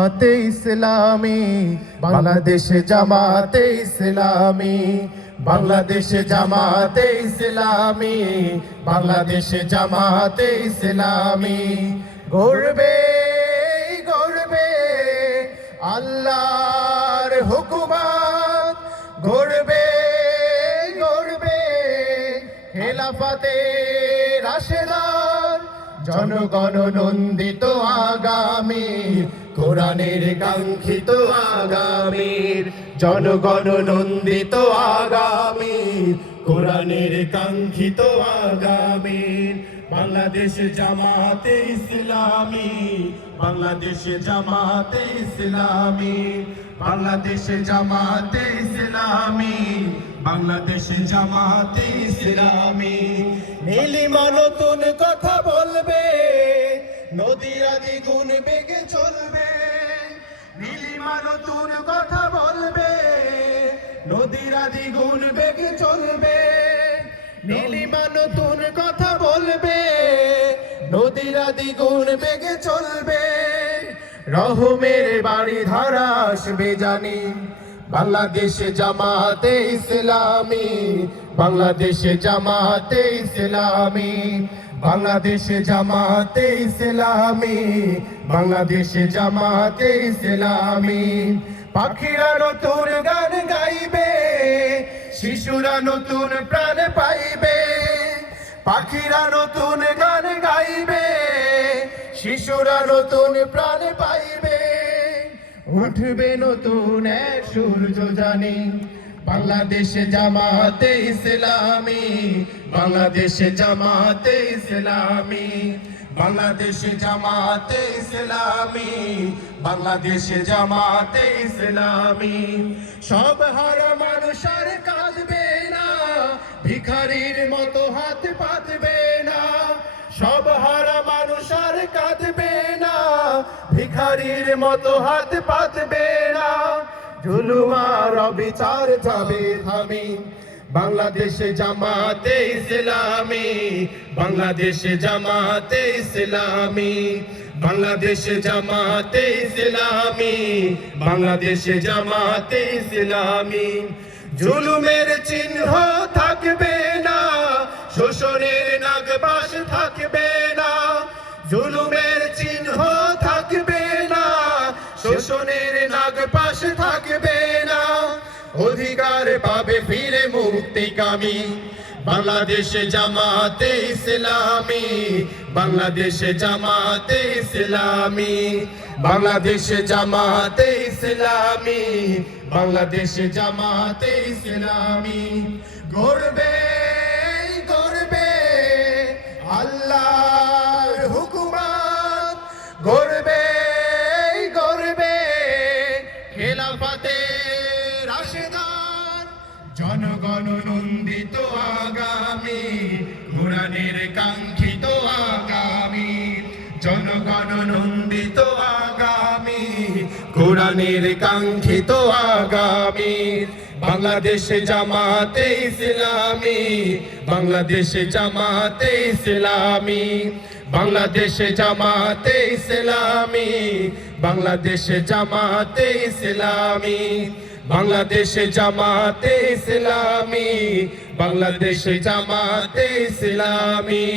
জামাতে ইসলামী, বাংলাদেশে জামাতে ইসলামী, বাংলাদেশে জামাতে ইসলামী, বাংলাদেশে জামাতে ইসলামী। গর্বে গর্বে আল্লাহর হুকুমত, গর্বে গর্বে খেলাফতে রাশেদার, জনগণ নন্দিত আগামী, কোরআনের কাঙ্ক্ষিত আগামীর, জনগণ নন্দিত আগামী, কোরআনের কাঙ্ক্ষিত আগামীর। বাংলাদেশ জামাতে ইসলামী, বাংলাদেশ জামাতে ইসলামী, বাংলাদেশ জামাতে ইসলামী, বাংলাদেশ জামাতে ইসলামী। নীলিমা নতুন কথা বলবে, নদীরা দ্বিগুণ বেগে চলবে। নীলিমা নতুন কথা বলবে, নদীরা দ্বিগুণ বেগে চলবে। নীলিমা নতুন কথা বলবে, নদীরা দ্বিগুণ বেগে চলবে। রহমের বাড়ি ধারা আসবে জানি, বাংলাদেশে জামাতে ইসলামী, বাংলাদেশে জামাতে ইসলামী, বাংলাদেশে জামাতে ইসলামী, বাংলাদেশে জামাতে ইসলামী। পাখিরা নতুন গান গাইবে, শিশুরা নতুন প্রাণ পাইবে। পাখিরা নতুন গান গাইবে, শিশুরা নতুন প্রাণ পাইবে। উঠবে নতুন এক সূর্য জানি, বাংলাদেশে জামাতে ইসলামী, বাংলাদেশে জামাতে ইসলামী, বাংলাদেশে জামাতে ইসলামী, বাংলাদেশে জামাতে ইসলামী। সব হারা মানুষ আর কাঁদবে না, ভিখারির মতো হাত পাতবে না। সব হারা মানুষ আর কাঁদবে না, ভিখারির মতো হাত পাতবে না। জুলুম আর অবিচার যাবে থামি, বাংলাদেশে জামাতে ইসলামী, বাংলাদেশে জামাতে ইসলামী, বাংলাদেশে জামাতে ইসলামী, বাংলাদেশে জামাতে ইসলামী। জুলুমের চিহ্ন থাকবে না, শোষণের নাগবাস থাকবে না। জুলুমের চিহ্ন থাকবে না, শোষণের নাগপাশ থাকবে না। অধিকার পাবে ফিরে মুক্তিকামী, বাংলাদেশে জামাতে ইসলামী, বাংলাদেশে জামাতে ইসলামী, বাংলাদেশে জামাতে ইসলামী, বাংলাদেশে জামাতে ইসলামী। গর্বে গর্বে আল্লাহর হুকুমত, গর্বে গর্বে খেলাফতে রাশেদার, জনগণ নন্দিত আগামী, কোরআনের কাঙ্ক্ষিত আগামী, জনগণ নন্দিত আগামী, কোরআনের কাঙ্ক্ষিত আগামী। বাংলাদেশে জামাতে ইসলামী, বাংলাদেশে জামাতে ইসলামী, বাংলাদেশে জামাতে ইসলামী, বাংলাদেশে জামাতে ইসলামী, বাংলাদেশে জামাতে ইসলামী, বাংলাদেশে জামাতে ইসলামী।